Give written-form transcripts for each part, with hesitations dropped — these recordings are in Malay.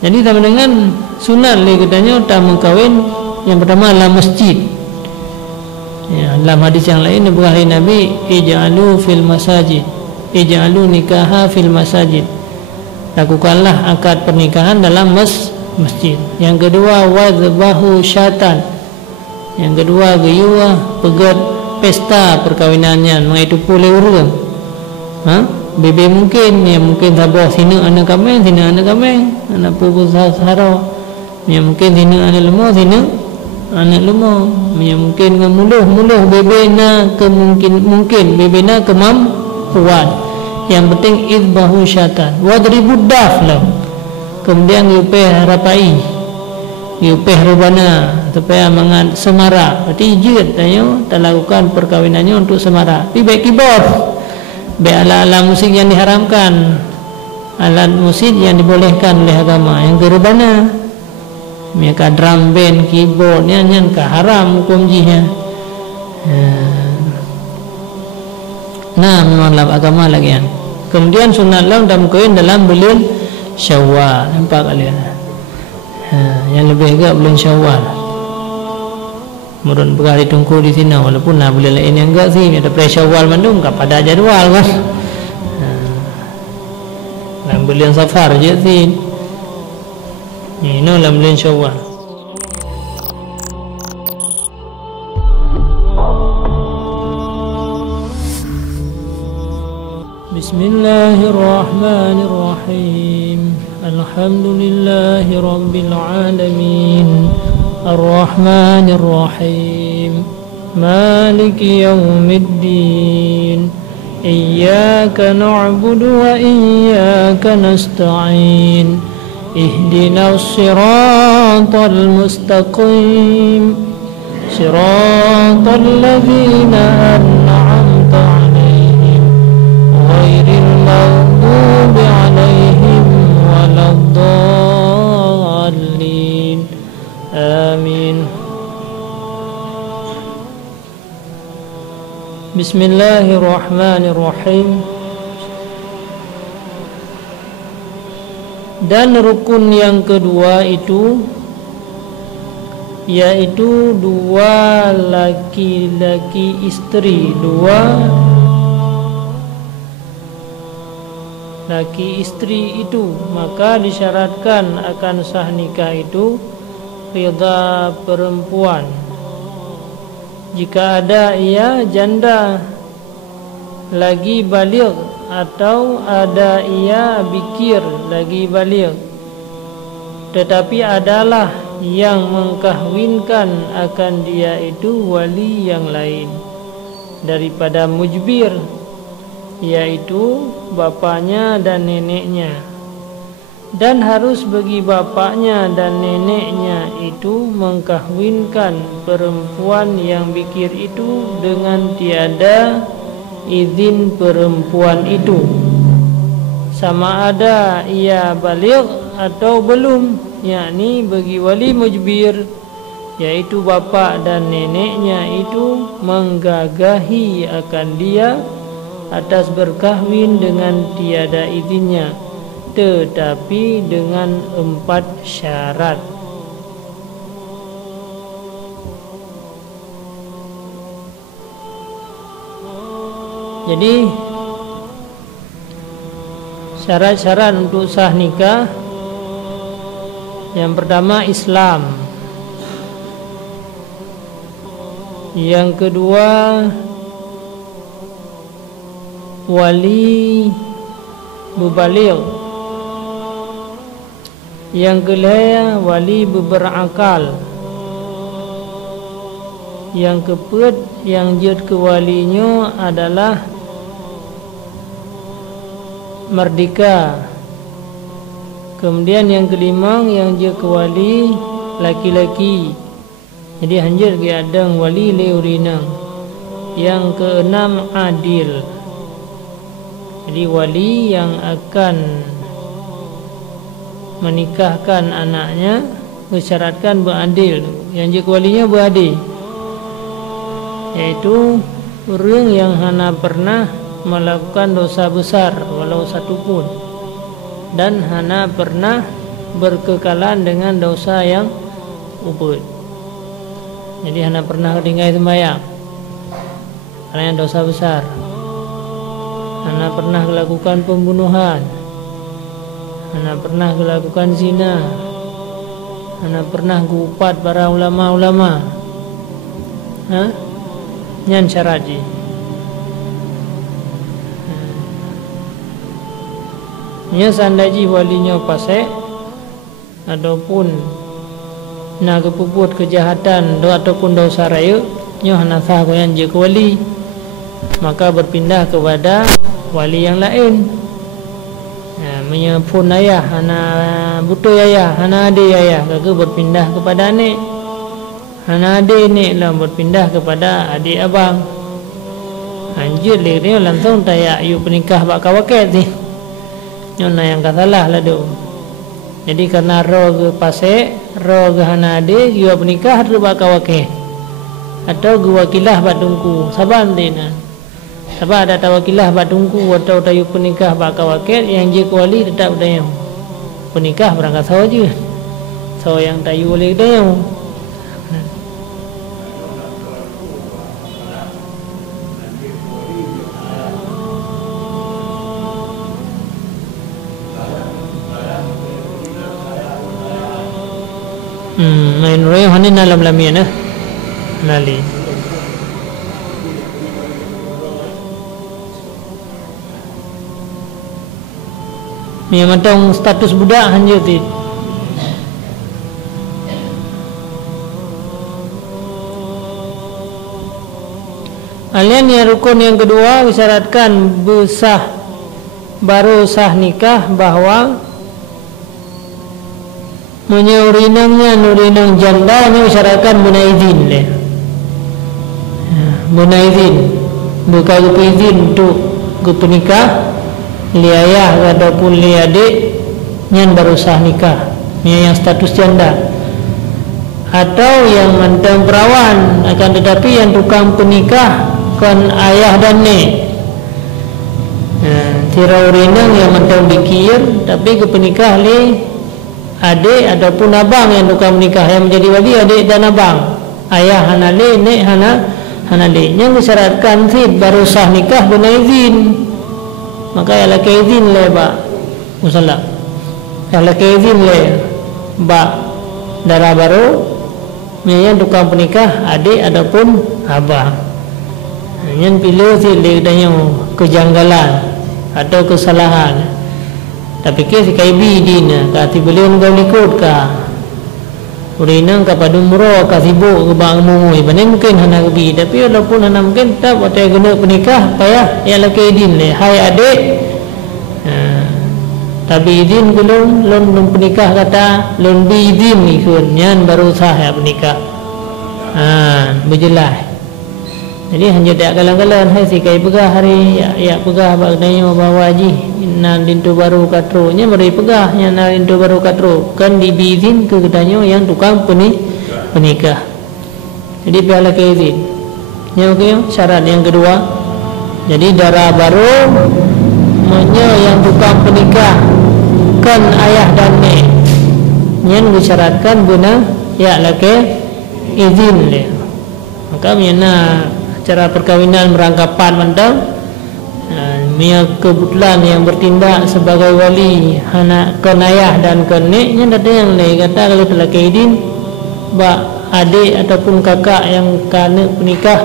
Jadi sama dengan sunat le katanya tamu kahwin yang pertama adalah masjid. Ya, dalam hadis yang lain dari Nabi, ij'alu fil masajid, ij'alu nikaha fil masajid. Lakukanlah akad pernikahan dalam masjid. Yang kedua wadhbahu syatan. Yang kedua gayuah pegat pesta perkahwinannya mengaitu pulai urang. Bebe mungkin yang mungkin tabah sini anak kambing, sini anak kambing, anak pupus sahara. Yang mungkin sini anak lemah, sini anak lemah. Yang mungkin ngamuluh bebe na mungkin bebe na kemampuan. Yang penting idbahu syatan wadribud daf lah. Kemudian yupeh harapai, yupeh rubana supaya mangat semarak. Berarti ijid ayo lakukan perkahwinannya untuk semarak. Tapi baik keyboard, baik alat-alat musik yang diharamkan, alat musik yang dibolehkan oleh agama. Yang gerubana, mereka drum band, keyboard, nyanyian ke haram hukum jihnya. Nah, memanglah agama lagi kan. Kemudian sunatlah dalam kahwin dalam bulan Syawal. Nampak kalian? Yang lebih agak bulan Syawal. Murun berkali tunggu di sini walaupun lah bulan lain yang enggak sih ada pre-Syawal mandung enggak pada jadual kan. Dalam bulan Safar je sih. Ini dalam bulan Syawal. Bismillahirrahmanirrahim. Alhamdulillahi rabbil alamin. Ar-Rahmanir-Rahim. Maliki yaumiddin. Iyyaka na'budu wa iyyaka nasta'in. Ihdinas siratal mustaqim. Siratal ladzina an'amta 'alaihim ghairil maghdubi 'alaihim waladdallin. Amin. Bismillahirrahmanirrahim. Dan rukun yang kedua itu yaitu dua laki-laki istri, dua laki istri itu, maka disyaratkan akan sah nikah itu ridha perempuan. Jika ada ia janda lagi baligh atau ada ia bikir lagi baligh, tetapi adalah yang mengkahwinkan akan dia itu wali yang lain daripada mujbir, yaitu bapaknya dan neneknya. Dan harus bagi bapaknya dan neneknya itu mengkahwinkan perempuan yang bikir itu dengan tiada izin perempuan itu, sama ada ia baligh atau belum, yakni bagi wali mujbir, yaitu bapak dan neneknya itu menggagahi akan dia atas berkahwin dengan tiada izinnya, tetapi dengan 4 syarat. Jadi syarat-syarat untuk sah nikah, yang pertama Islam, yang kedua wali mubaligh, yang kelima wali berakal, yang keempat yang jid kewalinya adalah merdeka. Kemudian yang kelima yang jid kewali laki-laki, jadi hanjir ke adang wali leurina. Yang keenam adil, jadi wali yang akan menikahkan anaknya mensyaratkan beradil. Yang jid walinya beradil, yaitu orang yang hana pernah melakukan dosa besar walau satu pun, dan hana pernah berkekalan dengan dosa yang uput. Jadi hana pernah tinggal sembahyang kerana dosa besar. Hana pernah melakukan pembunuhan. Hana pernah melakukan zina. Hana pernah gupat para ulama-ulama. Nyan syarat je. Nya sandaji walinya pasek ataupun nak kepuput kejahatan ataupun dosa raya, nyo hana sah koyan je ke wali, maka berpindah kepada wali yang lain. Menyepun ayah, hana butuh ayah, hana adik ayah, kagak berpindah kepada adik. Hana adik ni lah berpindah kepada adik abang. Anjir dia langsung tayak you penikah bak kawaket ni. Nyona yang salah lah tu. Jadi karena roh ke pasek, roh ke hana adik, you penikah tu bak kawaket. Atau gua wakilah bak tungku. Sabar nanti nah. Sebab ada tawakilah bak tungku atau tayu penikah bak kawaket, yang je kuali tetap dayang. Penikah berangkat sawa je. Sawa yang tayu oleh dayang. Main roy hanin alam lamian nali. Ni macam status budak hanya tu. Alian yang rukun yang kedua disyaratkan besah baru sah nikah bahawa menyurinangnya nurinang janda ni disyaratkan munaizin le. Munaizin bukan izin untuk kepenikah li ayah ataupun li adik yang baru sah nikah, yang status janda atau yang mantan perawan, akan tetapi yang tukang penikah kan ayah dan nek. Tira urinang yang mantan bikir tapi ke penikah li adik ataupun abang yang tukang menikah, yang menjadi wali adik dan abang, ayah hana li, nek hana li. Yang disyaratkan sih baru sah nikah guna izin. Maka ialah keizin le ba musalla. Ialah keizin le ba darah baru yang tukang penikah adik ataupun abang. Yang pilih si le danya kejanggalan atau kesalahan. Tapi ke si kaibi dina ka ti beliau ngau likut ka. Urinang ka padu muro ka sibuk ke bang mungui. Banen mungkin hana kebi, tapi walaupun hana mungkin tak watai guna penikah payah ialah keizin le. Hai adik, tapi izin belum penikah kata lon bi izin ni kun nyan baru sah ya penikah. Berjelas. Jadi hanya tak galang-galang hai si kai pegah hari ya pegah bak dayo bawa haji nan dintu baru katro nya baru pegah nya nan dintu baru katro kan di bi izin ke kedanyo yang tukang penikah. Jadi piala ke izin. Nya okey syarat yang kedua. Jadi darah baru menyo yang tukang penikah kan ayah dan nek yang disyaratkan guna ya lake izin le. Maka miana cara perkawinan merangkapan mandang mia kebetulan yang bertindak sebagai wali anak kan ayah dan kan nek nya ada yang le kata kalau telah izin ba adik ataupun kakak yang kana penikah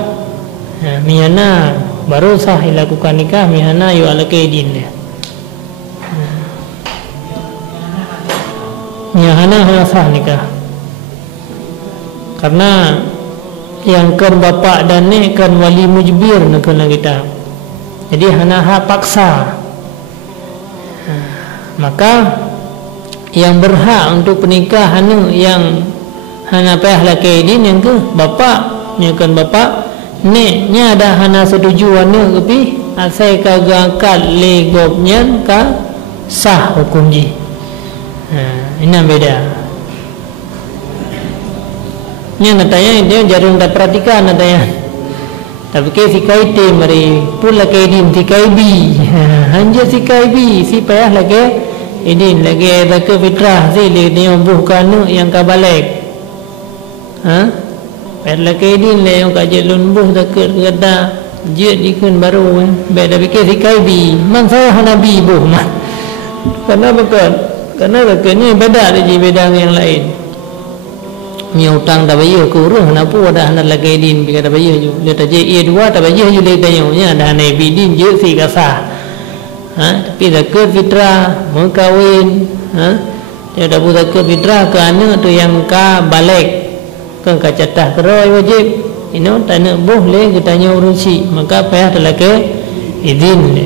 miana baru sah dilakukan nikah, miana yu lake izin le. Ya hana sah nikah karena yang kan bapak dan nek kan wali mujbir nak kena kita. Jadi hana hak paksa. Maka yang berhak untuk penikah hana yang hana payah laki ini yang ke bapak, yang kan bapak neknya ada hana setuju hana tapi asai kagak legopnya ka sah hukum ji. Ini beda. Ni natanya dia jarum tak perhatikan natanya. Tapi ke si kaite mari pula ke din si kaibi. Hanja si kaibi si payah lagi idin lagi zakah fitrah si le ni buhkan yang kabalik lagi idin le yang kaje lun buh zakah kata je dikun baru beda fikir sikai bi man saya nabi buh mah karena betul karena zakahnya beda dengan beda yang lain ni utang dah bayar kurang kenapa ada anak lagi idin bi kata bayar ju le taje dua tak bayar ju le tanya nya dah nabi idin je si kasah tapi zakat fitrah mengkawin dia dah buat zakat fitrah ke anak tu yang ka balik ke kacatah keroi wajib ini tanya boleh ke tanya urusi maka payah telah ke izin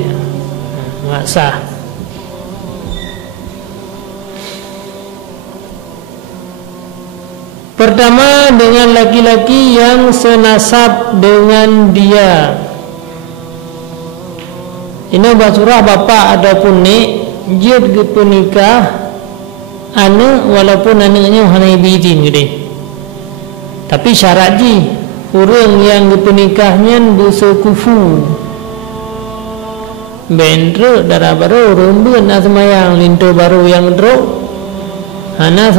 nggak sah. Pertama dengan laki-laki yang senasab dengan dia. Ini basurah bapa ataupun nek jid penikah anak walaupun anaknya hanya izin gede. Tapi syarat ji orang yang dipenikahnya bersekufu. Bendro darah baru rumbun asmayang lintu baru yang dro hana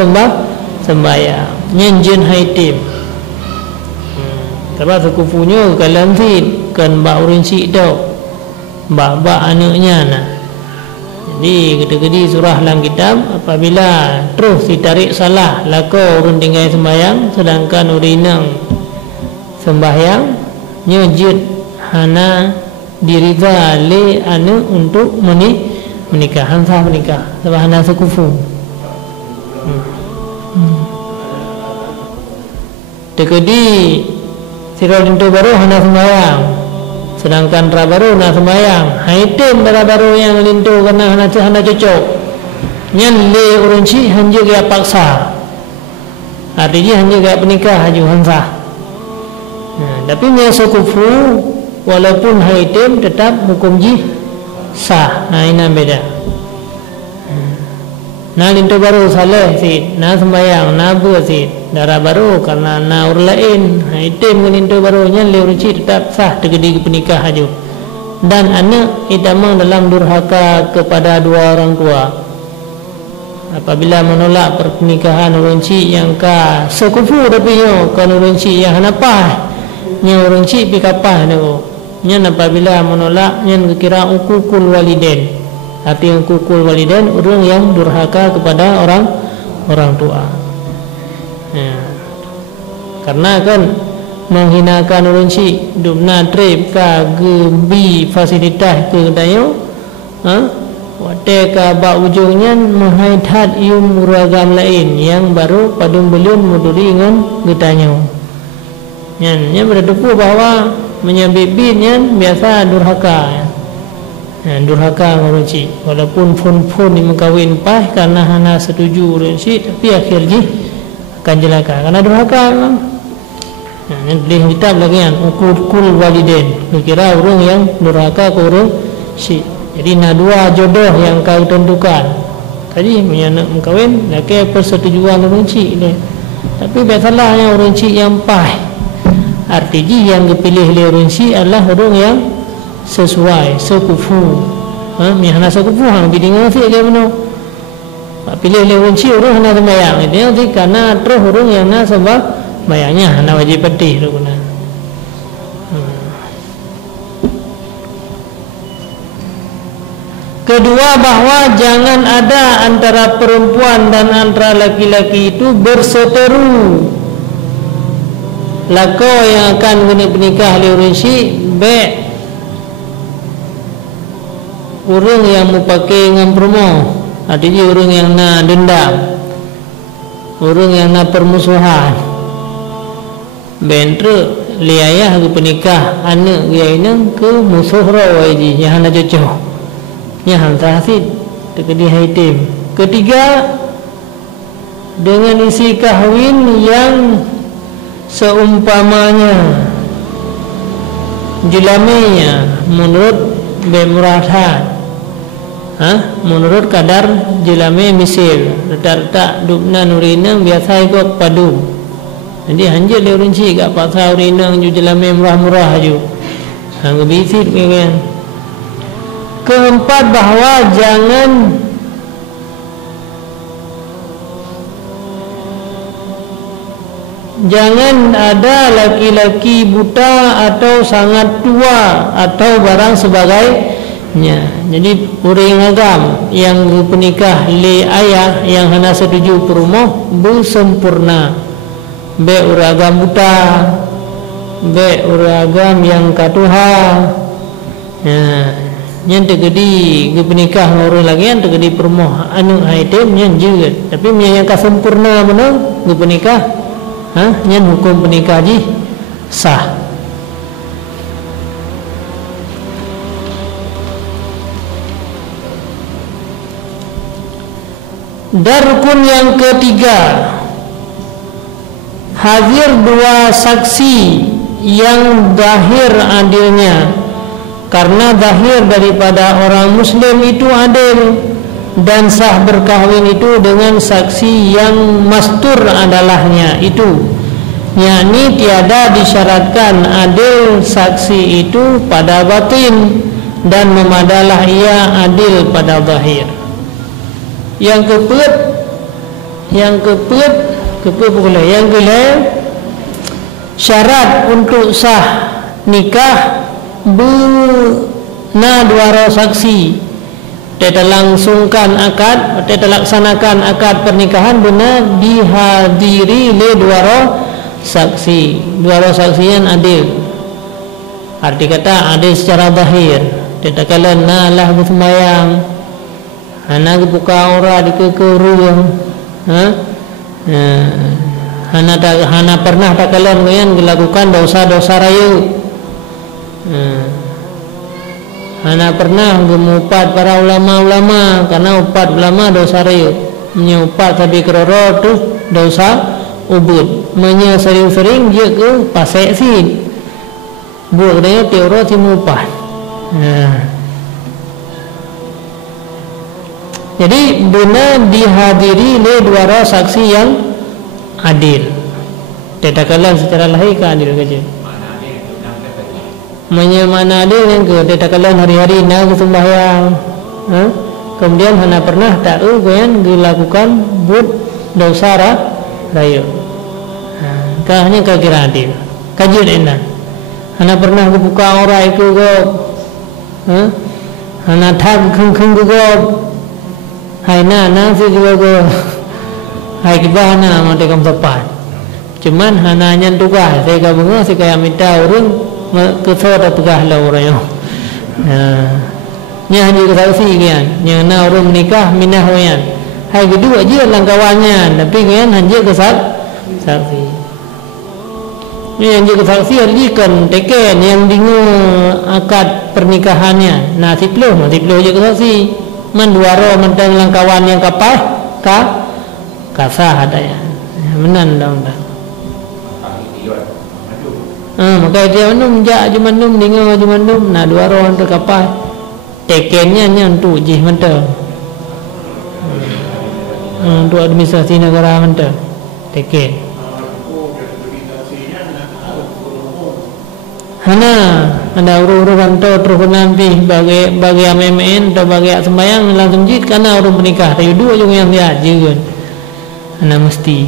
sembayang nyenjen haitim. Sebab sekufunya kalau nanti kan bak orang cik tau. Bak anaknya nah. Jadi kata-kata surah dalam kitab apabila terus ditarik salah lako orang tinggal sembahyang sedangkan urinang sembahyang nyejid hana diriza le anak untuk menikah sah menikah sebab hana sekufu. Tekedi sirah lintu baru hana sembahyang sedangkan rabaru nak sembahyang haitim rabaru yang lintu kena hana cocok nyan le urunci hanya gaya paksa artinya hanya gaya penikah haju hansah tapi biasa kufu walaupun haitim tetap hukum ji sah ini beda na lintu baru saleh si na sembahyang na buat si darah baru karena na urlain haitim lintu baru nyan le urunci tetap sah terjadi penikah haju dan anak itamang dalam durhaka kepada dua orang tua apabila menolak pernikahan urunci yang ka sekufu tapi yo kan urunci yang hanapah nya urunci pikapah nego nyan apabila menolak nyan kira ukukul waliden arti ukukul waliden orang yang durhaka kepada orang tua karena kan menghinakan urunci dubna trip ka gebi fasilitas ke dayo wate ka ba ujungnya menghaitat ium uragam lain yang baru padung belum muduri ngan getanyo nya berdepu bahwa menyabibinnya biasa durhaka durhaka urunci walaupun pun di mengkawin pah karena hana setuju urunci tapi akhirnya akan jelaka karena durhaka memang ini kitab lagi kan ukul waliden kira orang yang durhaka ke orang si jadi na dua jodoh yang kau tentukan tadi punya nak mengkawin laki persetujuan urunci tapi biasalah yang urunci yang pah artinya yang dipilih oleh urunci adalah orang yang sesuai sekufu mihana sekufu hang bidingan si dia benar pilih oleh urunci orang hana sembahyang dia nanti karena terus orang yang na sebab bayangnya hana wajib pedih tu guna kedua bahwa jangan ada antara perempuan dan antara laki-laki itu berseteru lako yang akan kena bernikah oleh urunci be orang yang mau pakai dengan promo artinya orang yang nak dendam orang yang nak permusuhan bentre liayah ke penikah anak dia ini ke musuh rawai yang nak cocok yang hasid terkedi haitim ketiga dengan isi kahwin yang seumpamanya jelamanya menurut bemurahan menurut kadar jelame misil letak dubna nurinang biasa ikut padu jadi hanya dia urunci kat paksa urinang ju jelame murah-murah ju hang bisit kan keempat bahwa jangan jangan ada laki-laki buta atau sangat tua atau barang sebagainya. Jadi orang agam yang penikah le ayah yang hana setuju perumoh bersempurna. Be orang agam buta, be orang agam yang katuha. Yang terjadi kepenikah orang lagi yang terjadi perumoh anu item yang juga. Tapi yang sempurna mana kepenikah? Yang hukum penikah ji sah. Darkun yang ketiga, hadir dua saksi yang zahir adilnya, karena zahir daripada orang Muslim itu adil dan sah berkahwin itu dengan saksi yang mastur adalahnya itu, yakni tiada disyaratkan adil saksi itu pada batin dan memadalah ia adil pada zahir. Yang keput boleh. Yang kedua, syarat untuk sah nikah bena dua orang saksi. Tidak langsungkan akad, tidak laksanakan akad pernikahan benar dihadiri oleh dua orang saksi. Dua orang saksi yang adil. Arti kata adil secara zahir. Tidak kala nalah bersembayang, anak buka orang di kekeruang, hana pernah tak kalian yang dilakukan dosa-dosa rayu. Hana pernah mengupat para ulama-ulama, karena upat ulama dosa rayu. Menyupat tapi keroro tu dosa ubud. Menya sering-sering dia ke pasek si buat dia teoro si mupat. Jadi benar dihadiri oleh dua orang saksi yang adil. Tidak kalah secara lahir ke adil kerja. Mana adil yang ke tidak kalah hari-hari nak sembahyang. Kemudian hana pernah tahu yang dilakukan buat dosa raya. Kahnya kira adil. Kajian enak. Hana pernah buka orang itu go. Hana thang khung go. Hai na si juga go. Hai kibah na mati kam tepat. Cuman hana nyan tugas. Saya gabung si kaya minta orang kesor tugas lah orang yo. Nya hanya kesaksi kian. Nya na orang menikah minah wayan. Hai kedua je langkawannya, tapi kian hanya kesaksi. Yang juga kesaksi kan teken yang dengar akad pernikahannya. Nah tiploh je kesaksi. Menduaro mentang langkawan yang kapah kasah ada ya. Menan dah. Maka dia menum jak jumanum dengar jumanum. Nah duaro untuk kapah tekennya nyantu je mentang. Untuk administrasi negara mentang teken. Hana ada urus-urusan tu terus nanti bagi MMN atau bagi sembahyang langsung jid karena orang menikah. Tapi dua juga yang dia juga. Hana mesti.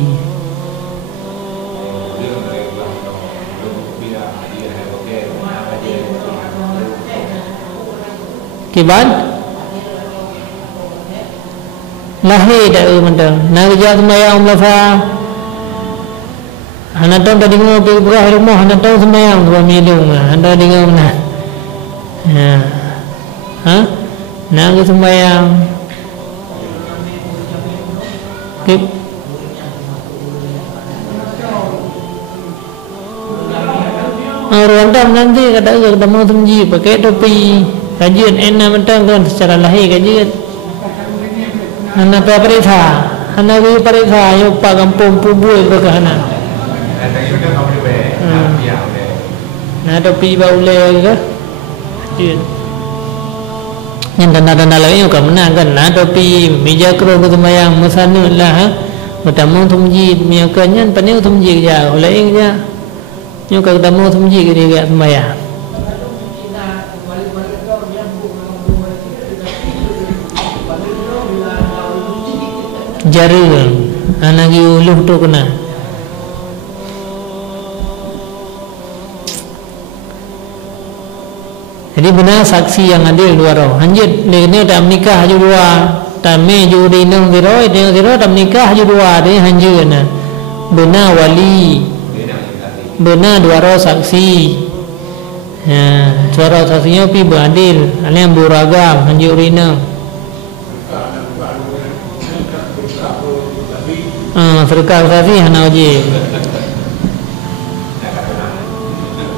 Kibat lahir dah mentang. Nak kerja sembahyang melafa. Hana tahu tadi ngau pergi berah rumah, hana tahu sembahyang dua minum, hana dengar mana. Nak ke sembahyang. Kip. Orang dam nanti kata ketemu semji pakai topi, kajian enak mentang kan secara lahir kajian. Hana periksa, hana periksa, yo pak kampung pubui berkahana. Nah topi bau le ke? Yang tanda-tanda lain juga menang kan? Nah topi meja kru ke sembahyang musanu lah. Bertemu tumji miakannya panjang tumji kerja. Oleh ingnya, nyuka ketemu tumji kerja sembahyang. Jari, anak uluh tu kena. Jadi benar saksi yang adil dua roh. Hanjit lene tak menikah ju dua, tame ju dinung diroi, dinung diroi tak menikah ju dua, dia hanjit na. Benar wali. Benar dua roh saksi. Dua roh saksinya pi beradil, alian beragam hanjit rina. Sedekah saksi hana wajib.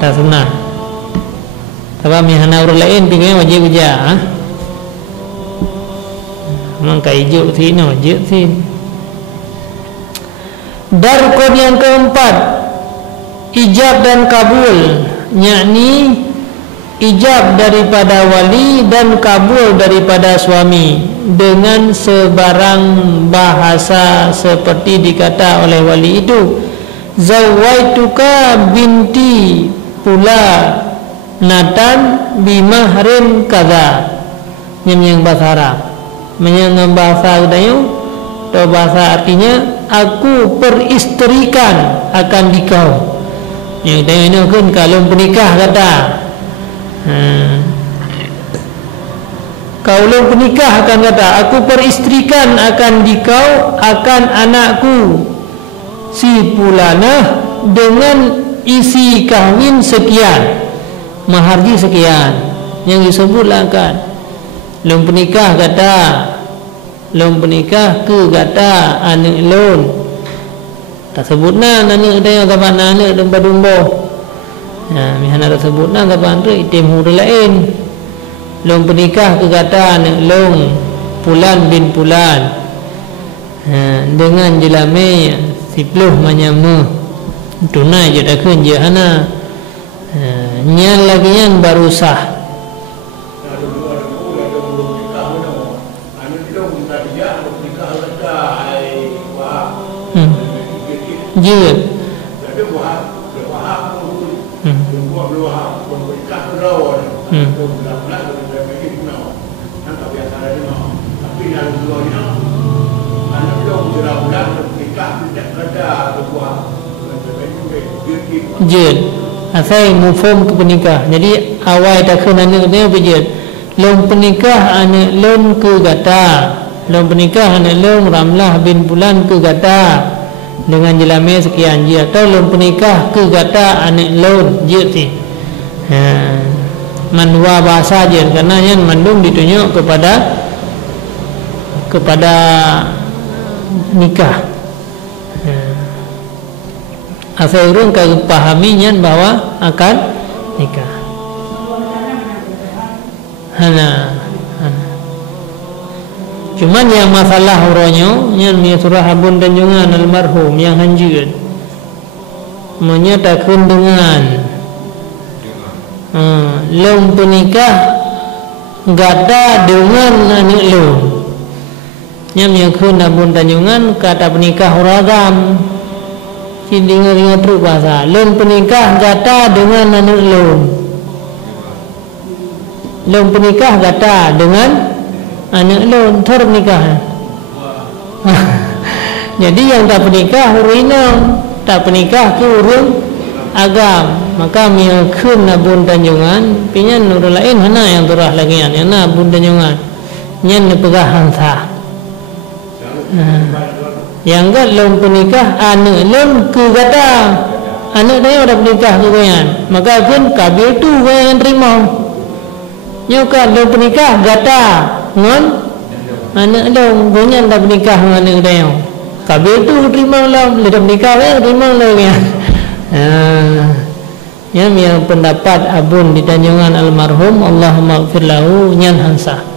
Tak sunnah. Sebab mihana orang lain pikirnya wajib kerja. Memang kaiju sini wajib sini. Darkon yang keempat, ijab dan kabul, yakni ijab daripada wali dan kabul daripada suami dengan sebarang bahasa seperti dikata oleh wali itu, zawaituka binti pula natan bimahrin kada, yang bahasa Arab, yang bahasa Udayu atau bahasa artinya aku peristrikan akan dikau. Yang Udayu ini kan kalau pernikah kata, kalau pernikah akan kata aku peristrikan akan dikau akan anakku si Pulana dengan isi kahwin sekian, maharji sekian, yang disebutlah kan. Lom pernikah kata, lom pernikah ke kata anak lon. Tak sebutna anak dia kapan anak domba-domba. Mihana tak sebutna kapan tu itim huru lain. Lom pernikah ke kata anak lon Pulan bin Pulan. Dengan jelame sipluh manyamnu. Tunai je dah kun je ana. Nyan lagi yang baru sah. Je. Je. Asal mufhum ke pernikah. Jadi awal tak kena anak dia berjed. Lom pernikah anak lom ke gata. Lom pernikah anak lom Ramlah bin Pulan ke gata dengan jelame sekian je. Atau lom pernikah ke gata anak lom je ti. Mandua bahasa je karena yang mandung ditunjuk kepada nikah. Asal urung kau pahaminya bahawa akan nikah. Cuman yang masalah uronyo yang surah Abun Tanjungan almarhum yang hanjur menyatakan dengan lom pernikah gada dengan anak lom. Yang kun Abun Tanjungan kata pernikah uragam. Dengar terus bahasa lom pernikah gata dengan anak lom. Lom pernikah gata dengan anak lom ter pernikah. Jadi yang tak pernikah urina, tak pernikah ke urung agam. Maka miakun Abun Tanjungan pinyan urang lain hana yang turah lagi yang Abun Tanjungan nyan nepegah hangsa. Yang kan lom pernikah anak lom ke gata anak dia dah pernikah ke goyan, maka pun kabir tu goyan terima nyokan lom pernikah gata ngon anak lom goyan dah pernikah dengan anak dia kabir tu terima lom dah pernikah terima lom ya. Yang pendapat Abun di Tanjungan almarhum Allahumma gfir lahu nyan hansah.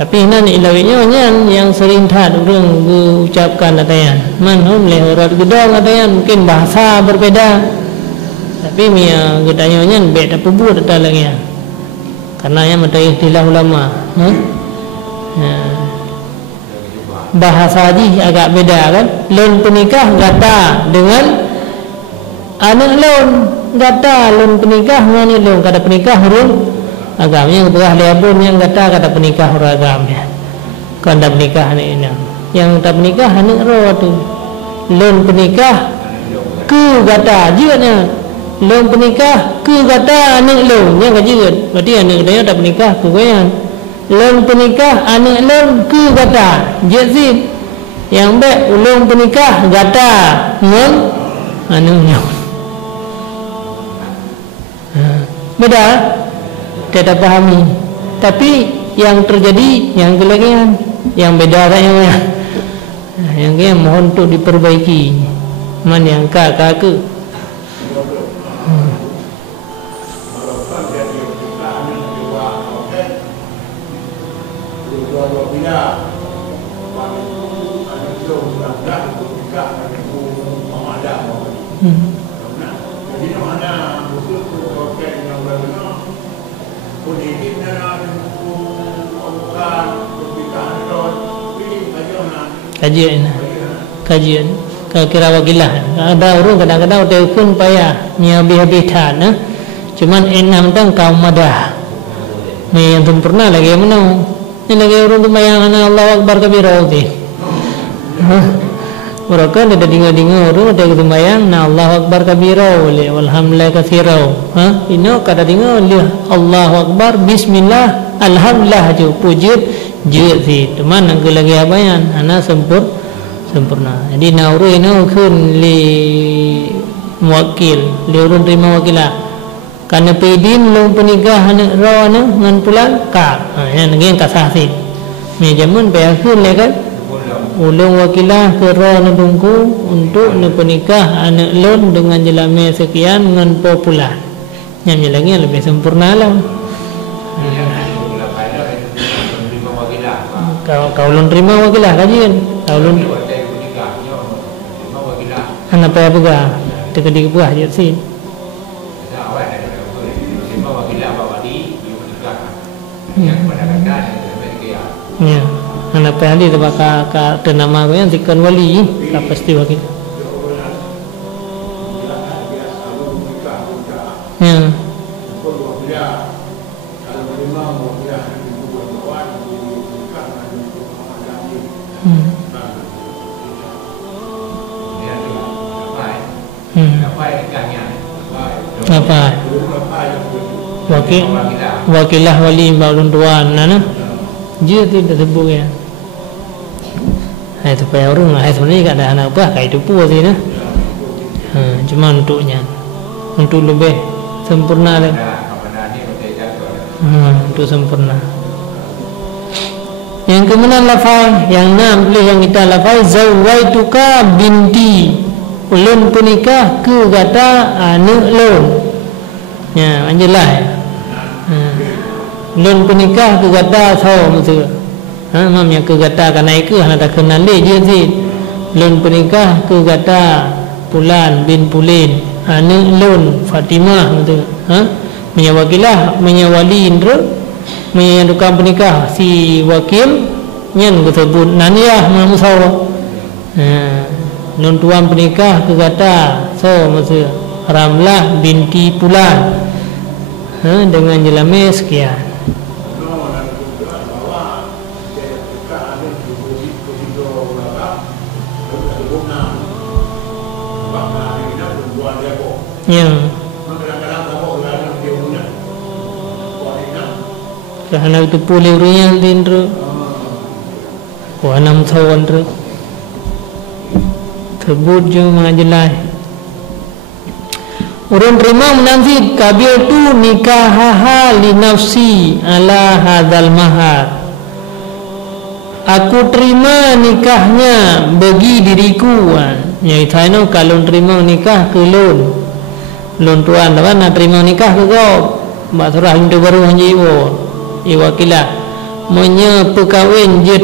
Tapi ini ilawinya yang sering tak orang ucapkan katanya manhum lehorat gedong katanya mungkin bahasa berbeda. Tapi mia gedanya beda pebut tak lagi. Karena yang mata istilah ulama. Bahasa haji agak beda kan. Lon pernikah gata dengan anak lon gata lon pernikah dengan lon kata pernikah huruf agam yang berah liabun yang kata pernikah orang agam ya. Kan tak pernikah ni yang tak pernikah anak roh tu lon pernikah ke kata jiwanya Long penikah ke kata anak long yang kajian. Berarti anak dia tak menikah ke goyan. Long penikah anak long ke kata jazid. Yang baik long penikah kata ngom anaknya. Beda. Tidak pahami. Tapi yang terjadi yang kelebihan, yang beda tak yang mohon untuk diperbaiki. Man yang kakak ke. Kajian kira wakilah ada orang kadang-kadang telefon payah habis-habis tan cuman enam tang kaum madah ni yang sempurna lagi mana ni lagi orang sembahyang Allah Akbar kabira tu mereka ada dengar-dengar orang ada sembahyang Allah Akbar kabira walhamdulillah katsira ini kada dengar Allah Akbar bismillah alhamdulillah je pujud je si teman nak lagi abayan ana sempurna. Jadi nauru ini kun li wakil, li urun terima wakilah. Karena pedin long penikah anak rawana ngan pulang kak. Yang negeri kasasi. Mejamun payahun lekat. Ulung wakilah ke rawana tungku untuk nak penikah anak lon dengan jelame sekian ngan popular. Yang lagi lebih sempurna lah. Kau lon terima wakilah kajian. Kau lon anak payah juga dekat buah je sih. Ya, anak payah di tempat ka nama ko yan tikon wali ka pasti wakil. Ya. Apa? Wakilah wali balun tuan, nana. Dia tidak sebut ya. Itu payah orang lah. Sebenarnya ada anak apa? Kayak itu pun sih, na. Cuma untuknya, untuk lebih sempurna lah. Untuk sempurna. Yang kemudian lafaz yang 6 yang kita lafaz zawaituka binti. Ulun penikah ke kata anak lon. Ya, anjelah. Lon penikah ke kata sau mesti. Mam yang ke kata kan naik ke ada kenal dia je. Lon penikah ke kata Pulan bin Pulin anak lon Fatimah mesti. Menyawakilah menyawali indra menyang tukang penikah si wakil nyen tersebut naniah mam sau. Non tuan penikah ke kata so masa Ramlah binti Pulan dengan jelame sekian. Ya. Kerana itu pulih orang tindra. Wanam sawan tindra. Sebut je mengajelai. Orang terima menanti kabir tu nikahaha li nafsi ala hadzal mahar. Aku terima nikahnya bagi diriku. Yang itu kalau terima nikah ke lon tuan apa nak terima nikah ke kau. Mak surah itu baru hanjiwo. Iwakilah menye perkahwin je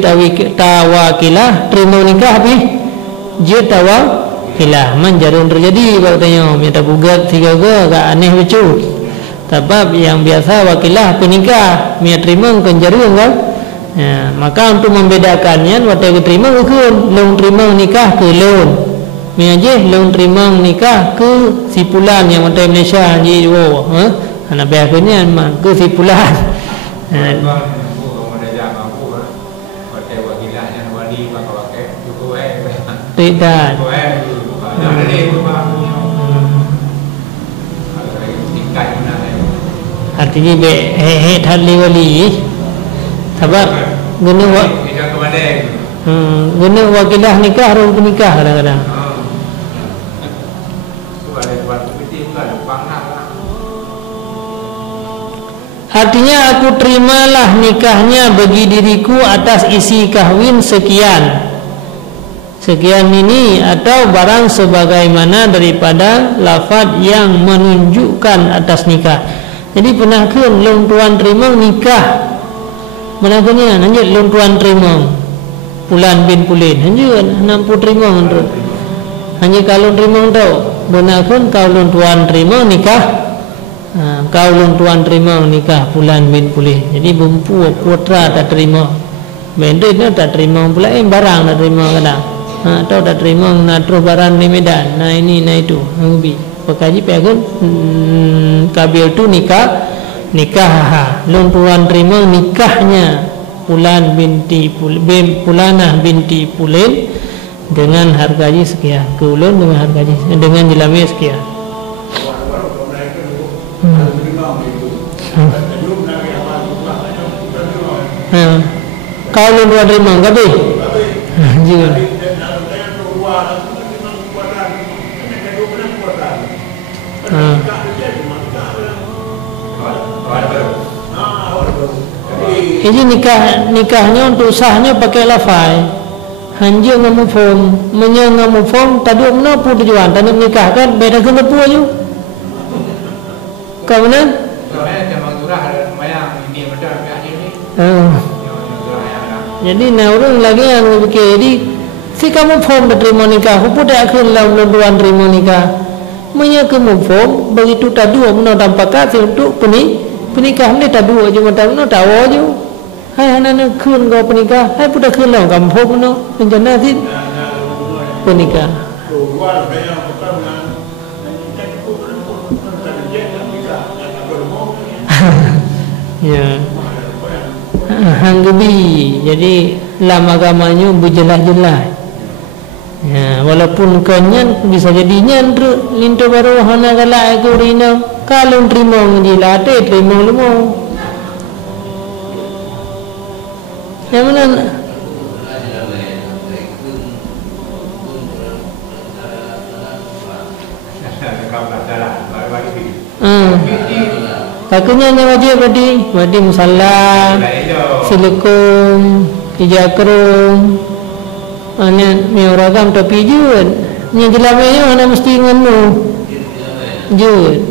tawakilah terima nikah habis. Dia tahu hilah manjarun terjadi katanya minta bugat tiga ke aneh lucu sebab yang biasa wakilah penikah minta terima kan jarun kan maka untuk membedakannya waktu terima ke long terima nikah ke long minta long terima nikah ke si Pulan yang waktu Malaysia je anak biasanya ke si Pulan tidak. jadi be thali wali sebab guna guna wakilah nikah atau nikah kadang-kadang. Artinya aku terimalah nikahnya bagi diriku atas isi kahwin sekian. Sekian ini atau barang sebagaimana daripada lafaz yang menunjukkan atas nikah. Jadi pernah ke long tuan terima nikah. Menakanya lanjut long tuan terima. Pulan bin Pulin. Lanjut nampu terima tu. Hanya kalau terima tu. Benar kan kau long tuan terima nikah. Kau long tuan terima nikah Pulan bin Pulin. Jadi bumpu putra tak terima. Benda tu tak terima pula barang tak terima kadang. Atau tak terima nak terus barang di Medan. Nah ini nah itu. Ngabi. Pekaji pegun kabil tu nikah long tuan terima nikahnya Pulanah binti Pulin dengan harganya sekian. Ke ulun dengan harganya dengan jelamnya sekian. Kau long tuan terima kabe? Juga. Ini nikahnya untuk sahnya pakai lafai. Hanja ngamu form, menyangamu form tadi mana pun tujuan tadi nikah kan beda kena pu aja. Kau mana? Jadi nak orang lagi yang fikir jadi si kamu form terima nikah, aku dah akan lawan tuan terima nikah. Menya kamu form begitu tak dua mana dampak kasih untuk penikah ni tak dua cuma tak mana tahu aja. Hai anak kun kau penikah, hai pudah kun lawan kamu form mana rencana sih penikah. Ya. Hanggebi. Jadi lama agamanya berjelas-jelas. Ya, walaupun kanyan bisa jadi nyan linto baru hana kala aku rina kalau terima menjilate terima lumo. Yang mana? Takutnya yang wajib berarti musalla, silakum, ijakrum, miuragam tapi jud. Yang jelamanya mana mesti nganu jud.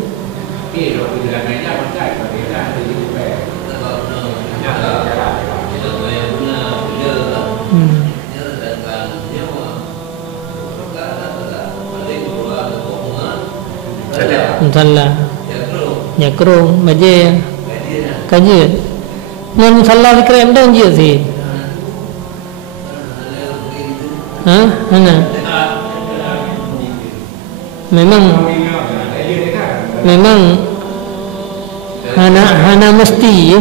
Musalla. Nyakrung baje kaje non salah dikrem dong je sih mana memang hana mesti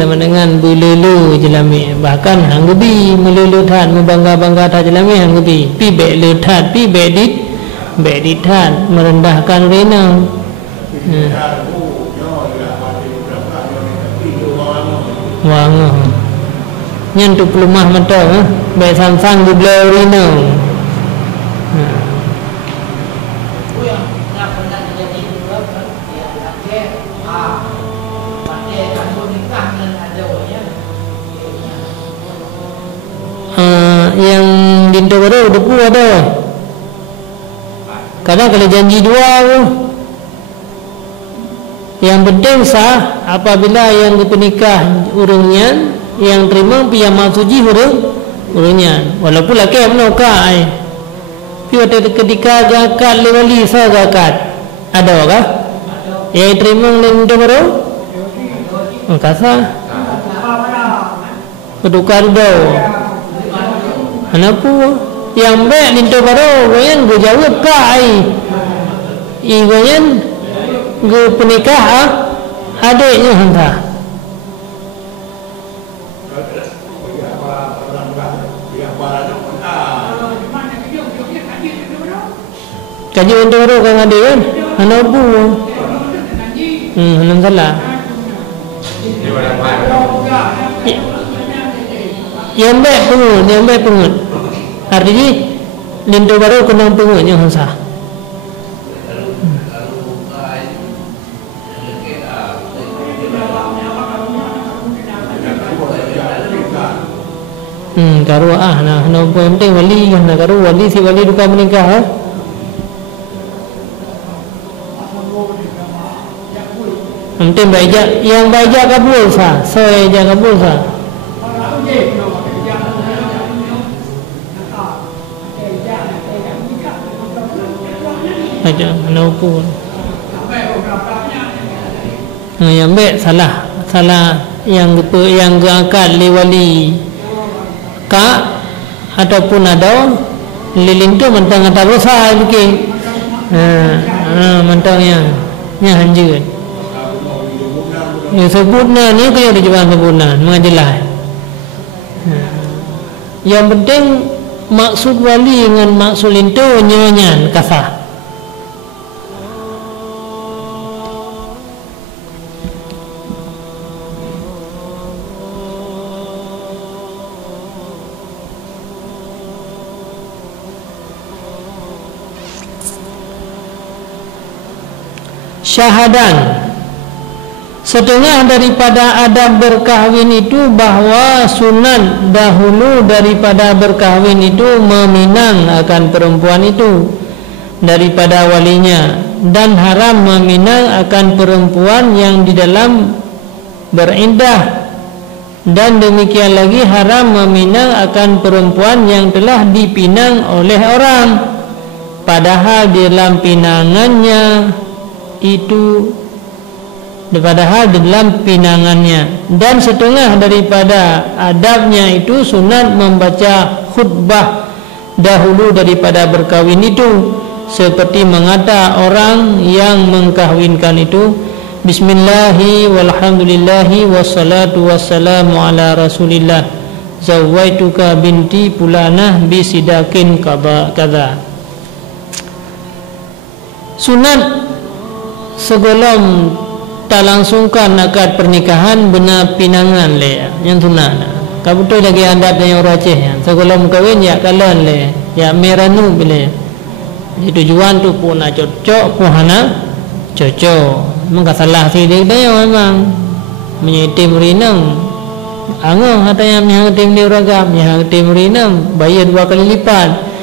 sama dengan bululu jelami bahkan hanggebi melulu than membangga than jelami hanggebi pi be le than pi be dit than merendahkan rena. Wang nyan tu pelumah mata be sang di blurino. Yang dinto baru depu ada. Kadang kalau janji dua yang penting sah apabila yang dipenikah urungnya yang terima pihak masuji urungnya walaupun laki yang menukai tapi ketika zakat lewali sah zakat ada kah yang terima yang baru kasa kedukar do anapu yang baik lintu baru yang gue jawab kai igoyen gue penikah adiknya hendak kaji untuk orang adik kan anak bu Hanam salah. Yang baik pengut. Artinya lindu baru kena pengut yang sah. Karu nah penting wali kan karu wali si wali duka menikah. Penting baik yang baik kabul sah, saya jaga kabul sah. Aja menopun. Yang baik salah yang angkat li wali ka ataupun ada lilin tu mentang ada dosa bikin mentangnya hanjur yang sempurna ni kaya dijawab sempurna mengajelah yang penting maksud wali dengan maksud lintu nyanyian kasah. Syahadan, setengah daripada adab berkahwin itu bahawa sunat dahulu daripada berkahwin itu meminang akan perempuan itu daripada walinya, dan haram meminang akan perempuan yang di dalam berindah, dan demikian lagi haram meminang akan perempuan yang telah dipinang oleh orang, padahal di dalam pinangannya itu padahal di dalam pinangannya. Dan setengah daripada adabnya itu sunat membaca khutbah dahulu daripada berkahwin itu, seperti mengata orang yang mengkahwinkan itu, bismillahi walhamdulillahi wassalatu wassalamu ala rasulillah, zawaituka binti pulanah bisidakin kadha. Sunat sebelum tak langsungkan akad pernikahan benar pinangan le yang sunat. Kau betul lagi adat yang racih ya. Sebelum kahwin ya kalian le ya meranu bile. Jadi tujuan tu pun nak cocok pun hana cocok. Mengka salah si dia memang menyitim rinang. Angah kata yang menyitim dia ragam, menyitim rinang bayar 2 kali lipat.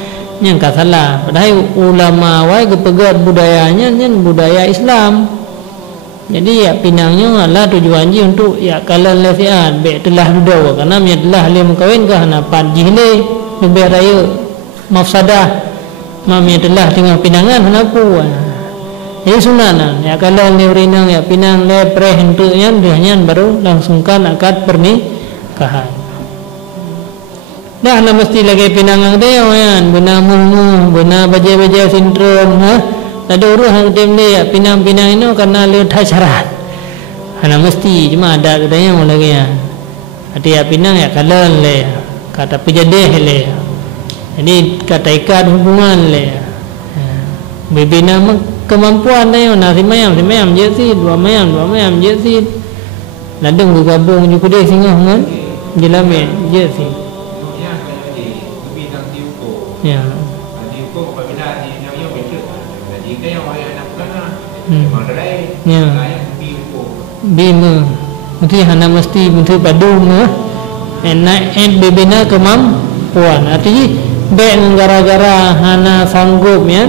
Yang tak salah. Padahal ulama wai kepegat budayanya yang budaya Islam. Jadi ya pinangnya adalah tujuan je untuk ya kalan lesian baik telah duduk karena dia telah dia mengkawin ke hana panjih le lebih raya mafsadah mamia telah tengah pinangan hana puan. Jadi sunanan ya kalan dia rinang ya pinang le preh hentuknya dia baru langsungkan akad pernikahan. Dah nak mesti lagi pinangan dia kan, benar mumu, benar baja-baja sintrom, ada urus tim dia pinang-pinang ini karena lihat syarat. Hana mesti cuma ada katanya mau lagi ya. Hati ya pinang ya kalan le, kata pejadeh le. Jadi kata ikat hubungan le. Bibina kemampuan dia, nasi mayam jesid, dua mayam jesid. Ladang gabung juga dia singgah kan, jelame jesid. Ya. Jadi kau apabila dia yang betul, jadi kaya orang nak kena, mandai, kaya bima, mesti hana mesti padu enak bebena kemampuan. Artinya ben gara-gara hana sanggup ya,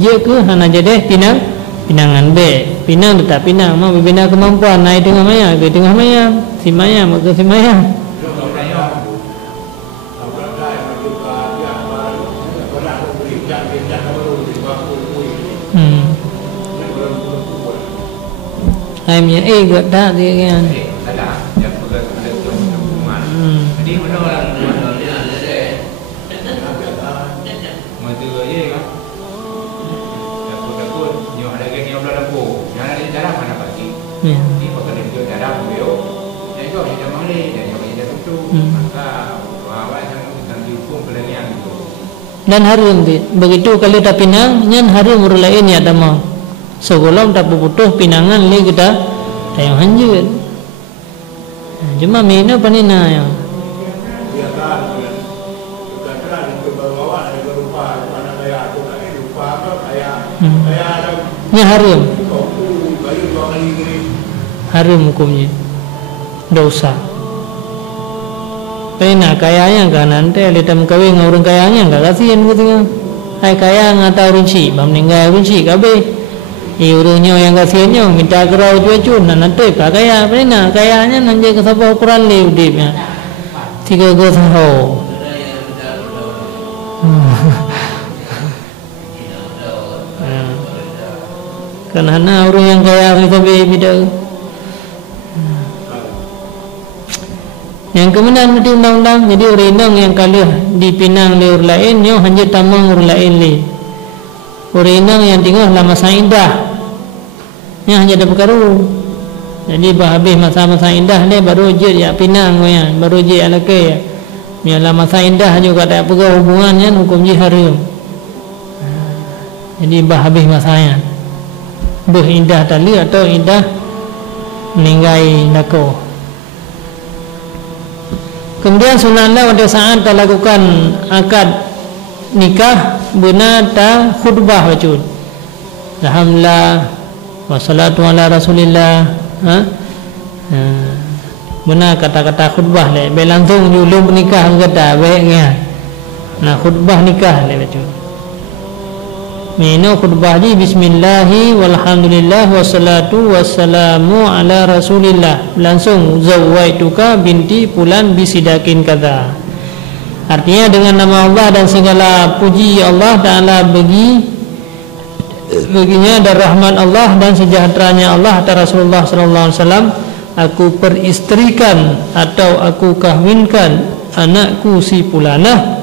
dia ke hana jadi pinangan pinang tetap pinang, mau bebena kemampuan naik tengah maya, si maya, maka si maya. Aimnya gak dah dia kan. Jadi mana orang dan harum begitu kalau tak pinang nyan harum urulain ya damau segolong tak berputus pinangan le kita tayang hanjut. Cuma mina panina ya. Ini haram. Haram hukumnya. Dosa. Pena kayanya kan nanti litam kawin orang kayanya enggak kasihan gitu. Hai kaya ngata rinci, bam meninggal rinci kabe. Urunyo yang kasihannya minta kerau cucu nanti pak kaya pena kayanya nanti ke sapa ukuran le udipnya. 3 go tahu. Karena orang yang kaya kita beda. Yang kemudian nanti undang-undang jadi orang yang kalah dipinang le orang lain nyo hanya tamang orang lain le. Orang yang tinggal lama indah. Nya hanya ada perkaru. Jadi habis masa-masa indah le baru je ya pinang ya, baru je alake ya. Nya lama indah juga tak apa hubungannya hukum je haram. Jadi habis masanya. Indah tali atau indah meninggai nako. Kemudian sunatlah pada saat kita lakukan akad nikah benar ta khutbah wajud. Alhamdulillah wassalatu ala rasulillah. Benar kata-kata khutbah le. Be langsung julung nikah kata baiknya. Nah khutbah nikah le wajud. Mino khutbah di bismillahi walhamdulillah wassalatu wassalamu ala rasulillah. Langsung zawaituka binti fulan bisidakin kadza. Artinya dengan nama Allah dan segala puji Allah Ta'ala baginya dan rahmat Allah dan sejahteranya Allah atas Rasulullah sallallahu alaihi wasallam, aku peristrikan atau aku kahwinkan anakku si fulanah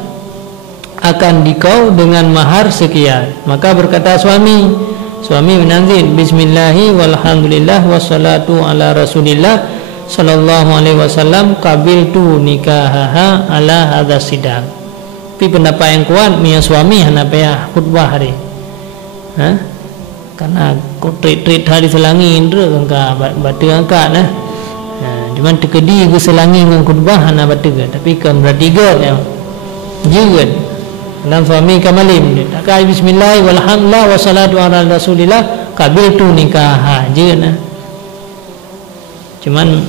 akan dikau dengan mahar sekian. Maka berkata suami menanzil bismillahi walhamdulillah wassalatu ala rasulillah sallallahu alaihi wasallam qabiltu nikahaha ala hadza sidang. Tapi pendapat yang kuat punya suami hendak payah khutbah hari. Karena trit hari selangi indra kan batu angkat nah. Cuman tekedi ke selangi dengan khutbah hendak batu tapi kan bertiga ya. Juga dan suami kamalim tak kaya bismillah walhamdulillah wassalatu ala rasulillah qabiltu nikah je nah. Cuman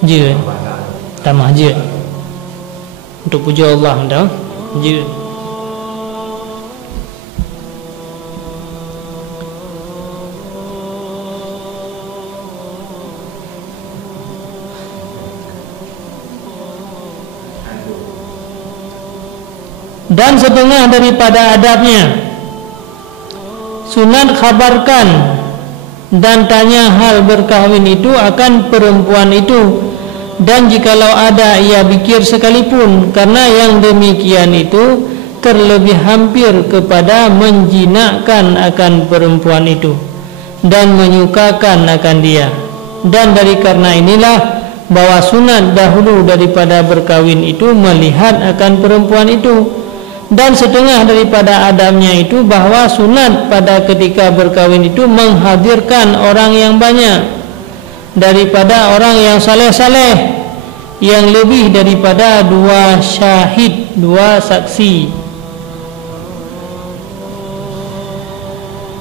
je tamah je untuk puja Allah dah je. Dan setengah daripada adabnya sunat khabarkan dan tanya hal berkahwin itu akan perempuan itu, dan jikalau ada ia pikir sekalipun, karena yang demikian itu terlebih hampir kepada menjinakkan akan perempuan itu dan menyukakan akan dia. Dan dari karena inilah bahwa sunat dahulu daripada berkahwin itu melihat akan perempuan itu. Dan setengah daripada adabnya itu bahwa sunat pada ketika berkahwin itu menghadirkan orang yang banyak daripada orang yang saleh-saleh, yang lebih daripada 2 syahid, 2 saksi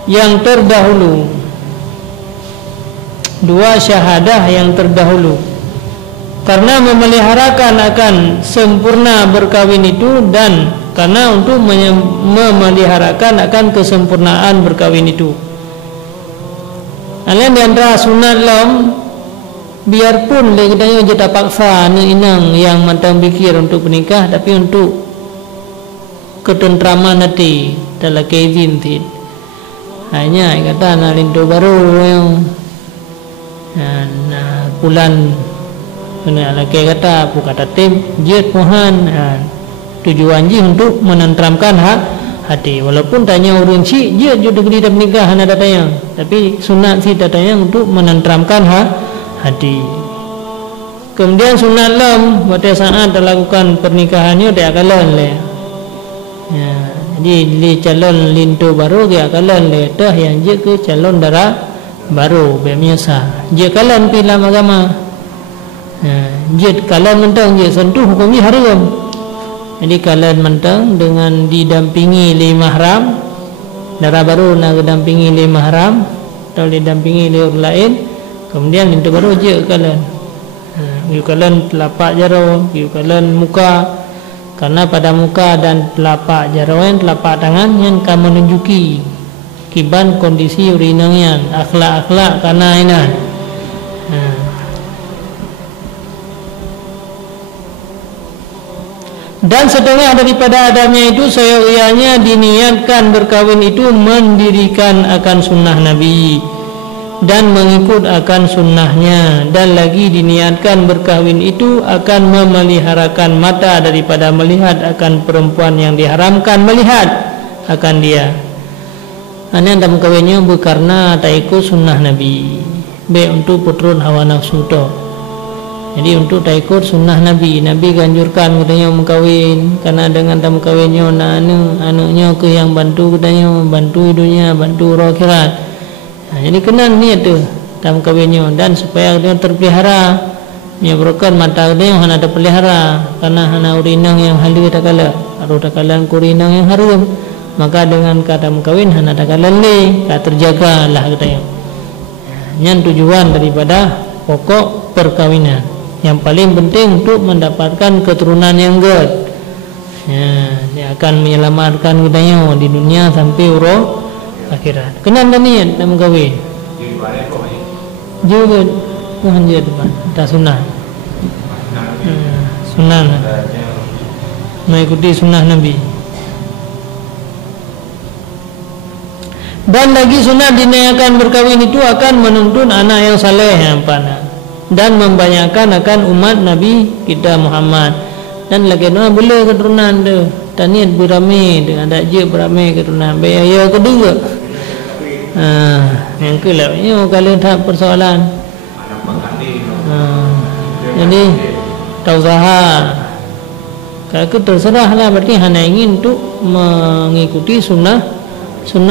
yang terdahulu, 2 syahadah yang terdahulu, karena memeliharakan akan sempurna berkahwin itu dan karena untuk memeliharakan akan kesempurnaan berkahwin itu. Alian di antara sunat lam, biarpun kita jeta paksa inang yang matang pikir untuk menikah, tapi untuk ketentraman hati dalam keizin tid. Hanya kata nalinto baru yang bulan kena laki kata pu kata tim jet puhan tujuan ji untuk menenteramkan hati. Walaupun tanya orang cik dia juga beri dah menikah hana datang, tapi sunat si datang untuk menenteramkan hati. Kemudian sunat lam pada saat terlakukan pernikahannya dia akalan le. Ya, jadi li calon lintu baru dia akalan le dah yang je ke calon darah baru biasa. Dia kalan pilam agama. Ya, dia kalan mentang dia sentuh hukumnya haram. Jadi kalian mentang dengan didampingi oleh mahram, darah baru nak didampingi oleh mahram atau didampingi oleh orang lain, kemudian itu baru je kalian. Kalian telapak jaro, kalian muka, karena pada muka dan telapak jaro, telapak tangan yang akan menunjuki kiban kondisi urinangan, akhlak karena ini. Dan setengah daripada adabnya itu seyogyanya diniatkan berkahwin itu mendirikan akan sunnah Nabi dan mengikut akan sunnahnya, dan lagi diniatkan berkahwin itu akan memeliharakan mata daripada melihat akan perempuan yang diharamkan melihat akan dia. Hanya dalam kahwinnya berkarena tak ikut sunnah Nabi, baik untuk putrun hawa nafsu tu. Jadi untuk tak ikut sunnah Nabi, Nabi ganjurkan katanya mengkawin, karena dengan tak kawinnya anaknya ke yang bantu katanya, bantu hidupnya, bantu roh akhirat. Jadi kena niat tu tak kawinnya, dan supaya dia terpelihara, menyebabkan mata dia hana ada pelihara, karena hana urinang yang halus tak kala, harus tak kala urinang yang harum, maka dengan kata mengkawin hana tak kala le, terjaga lah katanya. Yang tujuan daripada pokok perkawinan yang paling penting untuk mendapatkan keturunan yang good. Ya, dia akan menyelamatkan katanya di dunia sampai roh akhirat. Kena niat nak kahwin. Juga Tuhan dia depan. Tak sunnah. Sunnah. Mengikuti sunnah Nabi. Dan lagi sunnah diniatkan berkahwin itu akan menuntun anak yang saleh yang panah, dan membanyakkan akan umat Nabi kita Muhammad. Dan lagi mana boleh keturunan tu taniat beramai dengan ada je beramai keturunan biaya kedua. Yang kelapnya kalau tak persoalan. Jadi tak usaha. Kalau terserahlah, berarti hanya ingin untuk mengikuti sunnah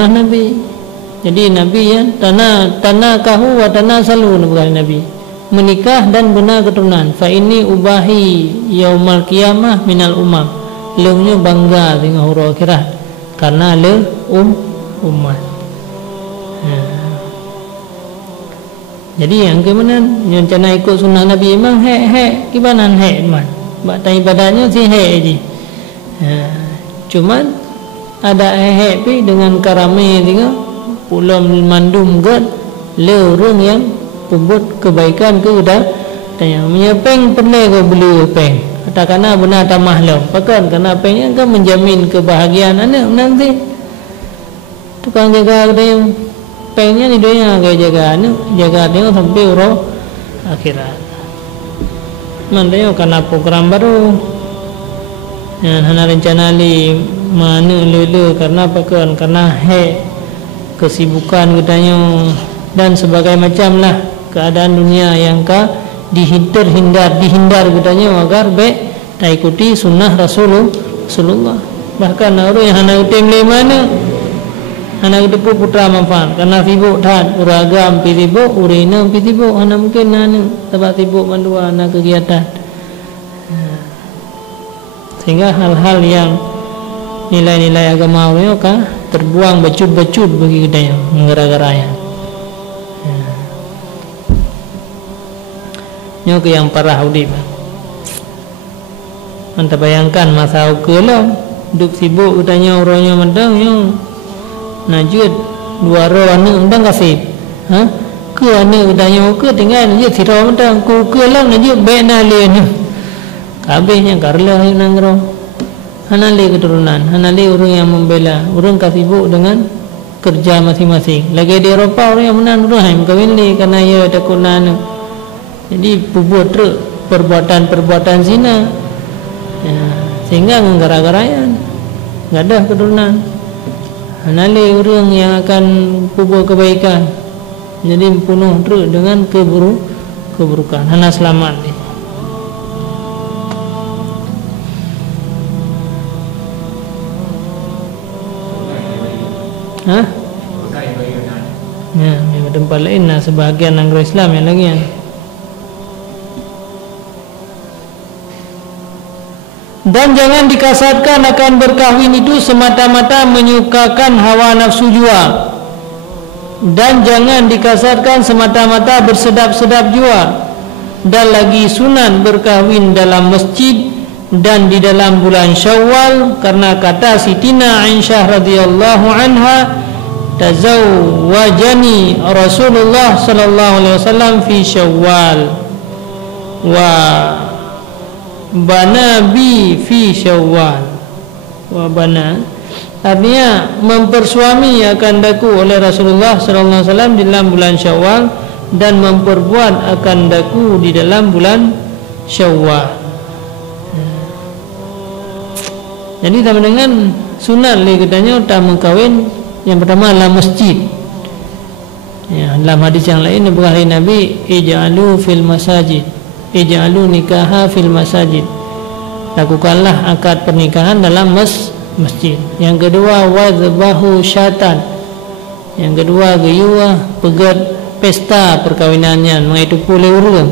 Nabi. Jadi Nabi ya tanah kahu wa tanah salu Nabi menikah dan benar keturunan. Fa ini ubahi yaumal qiyamah minal umam. Leungnya bangga dengan huru akhirat karena le umat. Jadi yang ke mana yang cana ikut sunnah Nabi memang kibanan man. Bak tanya ibadahnya si je. Cuma ada pi dengan karame dengan pulau mandum god le orang yang pembuat kebaikan ke udah tanya menyepeng pernah ke beli peng katakanlah benar tamah lo pakan karena pengnya kan menjamin kebahagiaan anak nanti tukang jaga dia pengnya ni dia jaga anak jaga dia sampai roh akhirat mandai karena program baru yang hana rencana li mana lele karena pakan karena kesibukan katanya dan sebagai macam lah keadaan dunia yang dihindar katanya agar baik tak ikuti sunnah Rasulullah. Bahkan orang yang hana utim le mana hana depu putra manfaat karena sibuk tat uragam sibuk urina sibuk hana mungkin hana sebab sibuk mandua hana kegiatan. Sehingga hal-hal yang nilai-nilai agama mereka terbuang becut-becut bagi kita yang menggara-garanya. Nyo ke yang parah udip. Anda bayangkan masa ukelah duk sibuk katanya orangnya mentang yang najud dua roh anak mentang kasih. Ke anak katanya ke tinggal najud sirau mentang ku kelah najud baik nalih. Habisnya karlah yang nanggro. Hanali keturunan, hanali orang yang membela, orang kasibuk dengan kerja masing-masing. Lagi di Eropah orang yang menang orang kawin li karena ia takut nana. Jadi buat perbuatan zina, ya, sehingga menggara-garayan, nggak ada keturunan. Nalai orang yang akan kubur kebaikan, jadi penuh terus dengan keburukan. Hana selamat ni. Ha? Ya, di tempat lain lah, sebahagian negara Islam yang lagi yang. Dan jangan dikasarkan akan berkahwin itu semata-mata menyukakan hawa nafsu jua. Dan jangan dikasarkan semata-mata bersedap-sedap jua. Dan lagi sunan berkahwin dalam masjid dan di dalam bulan Syawal, karena kata Sitina Aisyah radhiyallahu anha, tazawwajani Rasulullah sallallahu alaihi wasallam fi Syawal wa bana bi fi Syawal. Wa bana artinya mempersuami akan daku oleh Rasulullah sallallahu alaihi wasallam di dalam bulan Syawal dan memperbuat akan daku di dalam bulan Syawal. Jadi sama dengan sunat le katanya tamu kahwin yang pertama adalah masjid. Ya, dalam hadis yang lain Bukhari Nabi, ij'alu fil masajid, ij'alu nikaha fil masajid. Lakukanlah akad pernikahan dalam masjid. Yang kedua wadzbahu syatan. Yang kedua gayuah pegat pesta perkahwinannya, mengaitu pulai urang.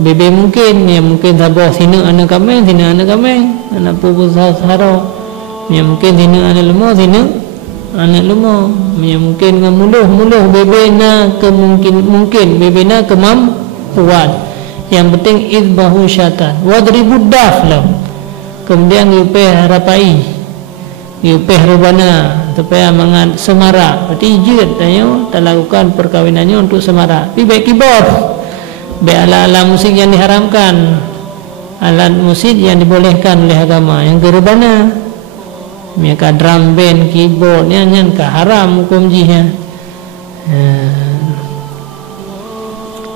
Bebe mungkin yang mungkin tabah sini anak kami, sini anak kami, anak pupu sahara, yang mungkin sini anak lemah, sini anak lemah, yang mungkin dengan muluh bebe na mungkin bebe na kemampuan. Yang penting izbahu syatan, wadribud daf lah. Kemudian yupeh harapai, yupeh rubana supaya mangat semarak. Berarti ijid tanya tak lakukan perkahwinannya untuk semarak. Tapi baik keyboard. Alat-alat musik yang diharamkan, alat musik yang dibolehkan oleh agama. Yang gerbana, mereka drum band, keyboard, yang haram hukum jihad.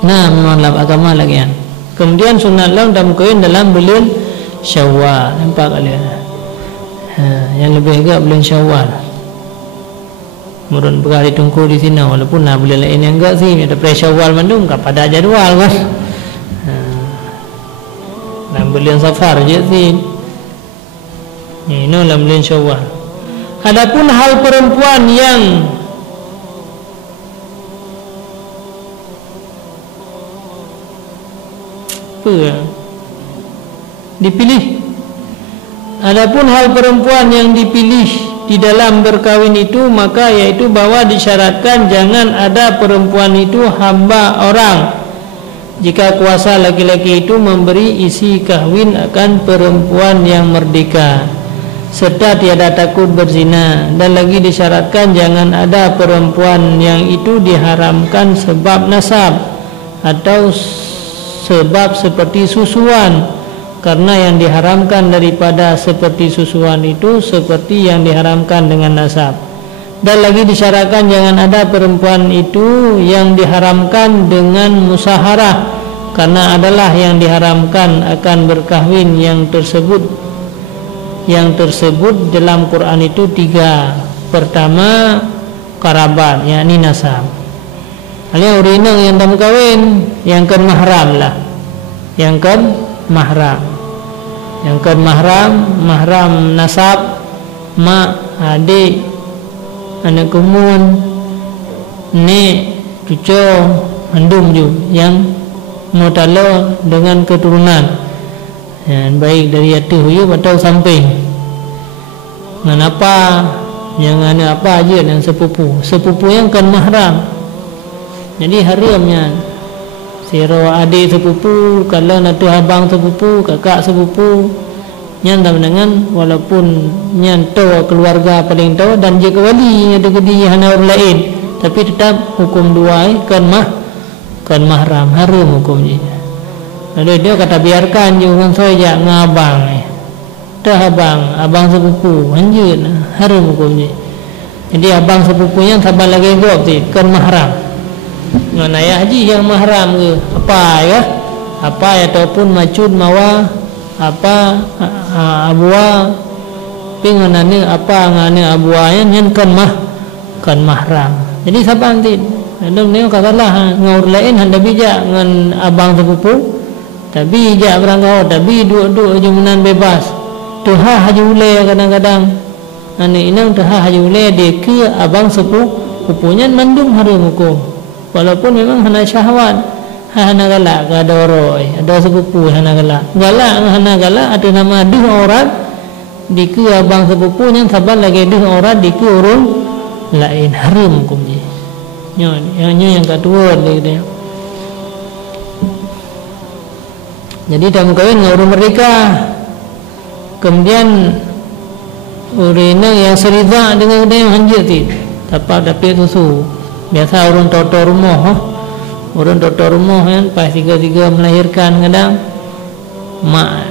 Nah, memang dalam agama lagi. Kemudian sunat lah dalam kahwin dalam bulan Syawal. Nampak kalian? Yang lebih agak bulan Syawal. Murun berkali tunggu di sini, walaupun nak boleh lain yang enggak sih, ada pressure Syawal mandung tak pada jadual kan. Dalam bulan Safar je sih. Ini dalam bulan Syawal. Adapun hal perempuan yang dipilih, adapun hal perempuan yang dipilih di dalam berkahwin itu, maka yaitu bahwa disyaratkan jangan ada perempuan itu hamba orang. Jika kuasa laki-laki itu memberi isi kahwin akan perempuan yang merdeka serta tiada takut berzina, dan lagi disyaratkan jangan ada perempuan yang itu diharamkan sebab nasab atau sebab seperti susuan, karena yang diharamkan daripada seperti susuan itu seperti yang diharamkan dengan nasab. Dan lagi disyaratkan jangan ada perempuan itu yang diharamkan dengan musaharah, karena adalah yang diharamkan akan berkahwin yang tersebut dalam Quran itu 3. Pertama karabat, yakni nasab. Hanya orang yang tak kahwin, yang kan mahram lah, yang kan mahram. Yang ke mahram nasab, mak, adik, anak kumun, nek, cucu, handum ju yang mutala dengan keturunan. Yang baik dari hati huyup atau samping. Dengan apa? Jangan apa aja dan sepupu yang kan mahram. Jadi haramnya siro adik sepupu, kalau natu abang sepupu, kakak sepupu, nyan tak dengan walaupun nyan tahu keluarga paling tahu dan jika wali ada gedi hana orang lain, tapi tetap hukum dua kan mahram, haram hukumnya. Lalu dia kata biarkan je orang soja ngabang dah abang sepupu anjir haram hukumnya. Jadi abang sepupunya sabar lagi gop tu kan mahram. Dengan ayah haji yang mahram ke apa ataupun macud mawa apa abua tapi nganane apa ngane abuayan yang kan mahram. Jadi saban tin dong neo katalah ngaur lain handa bijak ngan abang sepupu tapi bijak berangkau tapi dua-dua jumunan bebas tuha haji ule kadang-kadang ane inang tuha haji ule de ke abang sepupunya mandung harum hukum walaupun memang hana syahwat hana galak ada oroi ada sepupu hana galak ada nama dua orang di ke abang sepupu yang sabar lagi dua orang di ke orang lain harum hukum je yang kedua lagi. Jadi dalam kawin ngurus mereka, kemudian urina yang serida dengan dia hanjir ti, tapi susu. Biasa orang toto rumah kan, pas tiga melahirkan kadang mak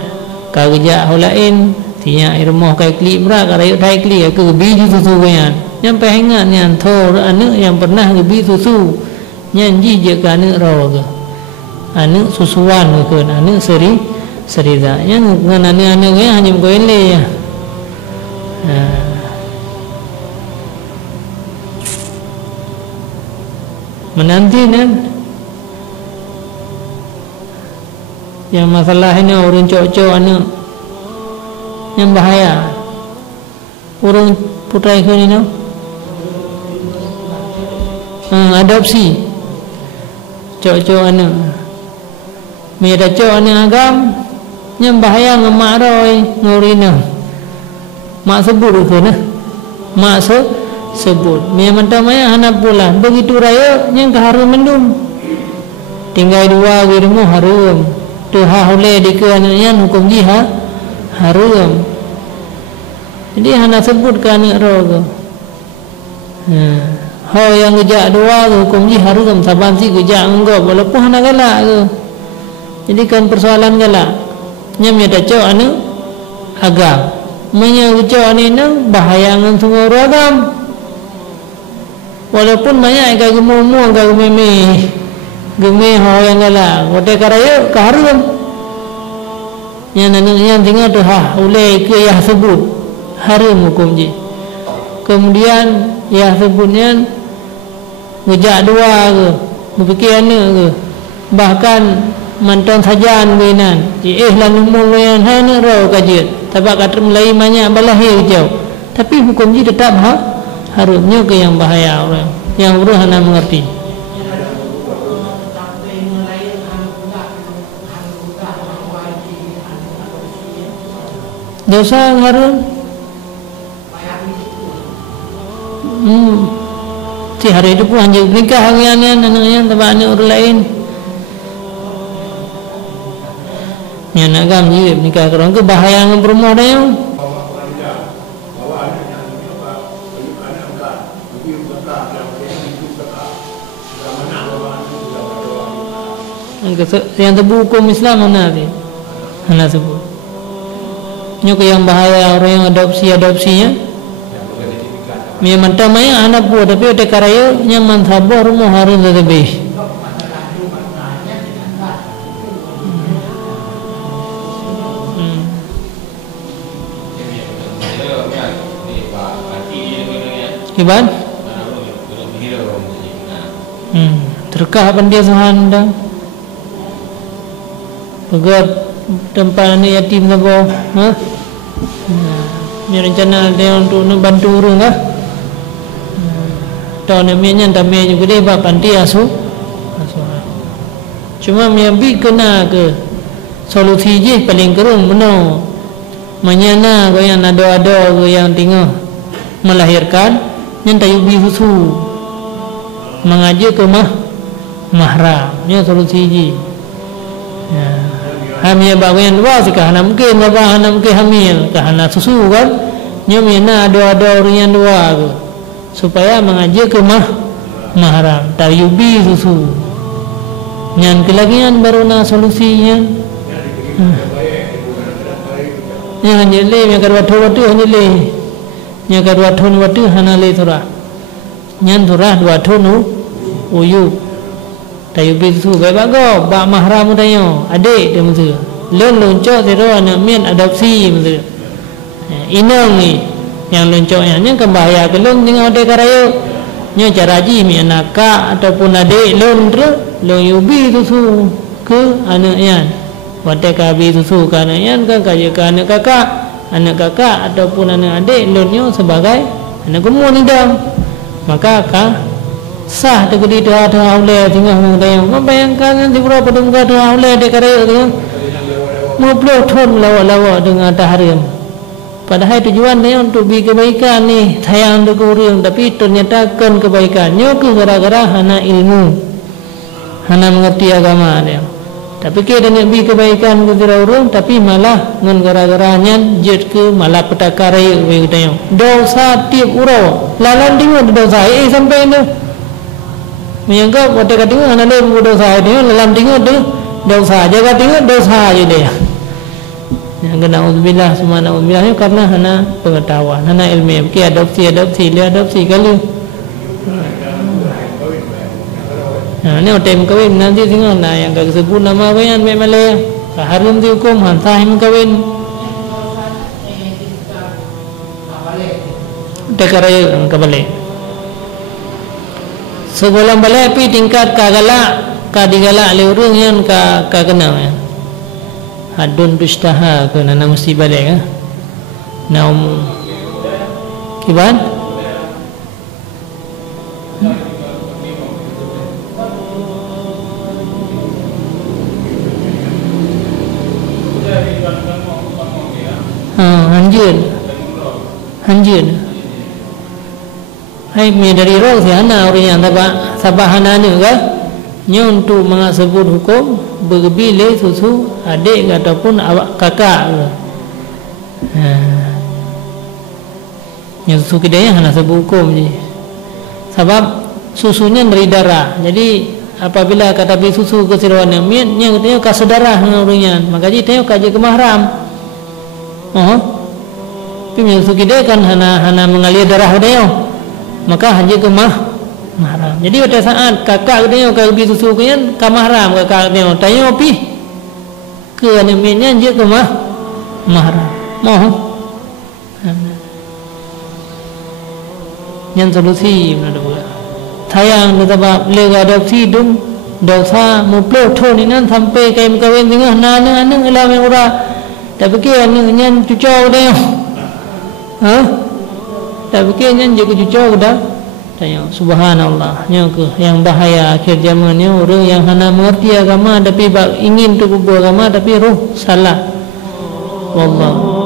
kerja holain, tinya rumah kai kli berak, kalau kai kli ke biji susu kan. Yang pengen yang thor anak yang pernah ngebi susu nyanji je ke anak rawa anak susuan ke anak serida yang dengan anak yang hanya koile ya menanti kan yang masalah ini orang cocok anak yang bahaya orang putra ikut ini adopsi cok-cok anak mereka cok anak agam yang bahaya ngemak roy ngurina mak sebut ke nah mak sebut mereka maya anak pula begitu raya yang keharum mendum tinggal dua di rumah harum tuha oleh di ke anaknya hukum jihad harum jadi anak sebut ke anak roy Hal yang gejak dua tu hukum ji harum saban si gejak enggak walaupun hana galak tu. Jadi kan persoalan galak. Nya me cok anu agam. Menya gejak ni nang bahaya ngan semua agam. Walaupun banyak ka gemu ka geme hal yang galak. Wote karaya ka harum. Yang tinggal tu ulai ke yang sebut harum hukum ji. Kemudian yang sebutnya ngejak dua ke berfikir anak ke bahkan mantan sajan benan lan umur yang hanya roh kajian tapi kata Melayu banyak balahir jauh tapi hukum ji tetap harusnya ke yang bahaya orang yang urus hana mengerti dosa harum si hari itu pun hanya nikah harian anaknya tempat anak orang lain yang agam juga nikah kerana ke bahaya dengan berumah dah yang yang tebu hukum Islam mana ni mana sebut nyok yang bahaya orang yang adopsinya Mia mantap maya anak buah tapi ada karaya nyaman sabar rumah harus lebih. Iban? Terkah pandia Tuhan dah. Pegat tempat ni yatim sabo, Ni rencana dia untuk bantu urung lah. Tahun ni tak main juga dia buat panti asuh. Cuma miabi kena ke solusi je paling kerung benar. Manyana ko yang ada ko yang tinggal melahirkan yang tayubi susu mengaji ke mahram. Ni solusi je. Hamil bagian dua sih kahana mungkin hana mungkin hamil kahana susu kan. Nya mina ada orang yang dua ko. Supaya mengaji ke mahram tayubi susu nyan kelagian baru na solusinya yang hanyele yang kedua tu hanyele yang kedua tu hanale surah nyan surah dua tu uyu tayubi susu bago ba mahram dayo adik dia mesti lon loncok tero anak min adopsi mesti Inang ni yang loncoknya kebahaya kelung dengan ada karaya nya caraji mi anak ataupun adik lon yubi susu ke anaknya wate kabi susu ke anaknya kan kaya ke anak kakak ataupun anak adik lonnya sebagai anak gemuk ni dah maka sah tegedi doa oleh tinggal mengdayang membayangkan nanti berapa dengan doa oleh de karaya tu mau thon lawa dengan tahrim. Padahal tujuannya untuk beri kebaikan ni sayang untuk orang tapi ternyata kan kebaikannya ke gara-gara hana ilmu hana mengerti agama dia tapi kita nak beri kebaikan kepada orang tapi malah dengan gara-garanya jet ke malah petaka raya begitu dosa tiap orang lalan tengok dosa sampai ni menganggap kata tengok hana lain dosa dia lalan tengok tu dosa jaga tengok dosa je dia yang kena uzubillah semua uzubillah karena hana pengetahuan hana ilmu ki adopsi kali ni otem kawin nanti tengok yang kag sebut nama bayan memale harum dihukum hansahim kawin dekaraya kabale segolam balik pi tingkat kadigala le urang yang ka kenal ya hadun dustaha ke nana mesti balik kan naum kiban hanjir hai mi dari roh si hana orang yang sabah hana ni kan nya untuk mengasebut hukum berbile susu adik ataupun awak kakak yang susu kidanya hana sebut hukum je sebab susunya dari darah jadi apabila kata beli susu ke sirawan yang nya katanya kasedarah dengan orangnya maka jadi tengok kaji ke mahram tapi yang susu kidanya kan hana mengalir darah dia maka haji ke mahram. Jadi pada saat kakak dia kalau beli susu kan ke mahram kakak dia tanya pi ke anaknya je ke mahram. Yang solusi mana pula. Sayang sebab lega adopsi dum dosa muplo thon ini sampai kaim kawin dengan anak alam yang ora. Tapi ke anaknya cucau dia. Tapi ke anaknya juga cucau dah. Tanya subhanallah yang bahaya akhir zamannya orang yang hana mengerti agama tapi ingin tu kubur agama tapi roh salah wallah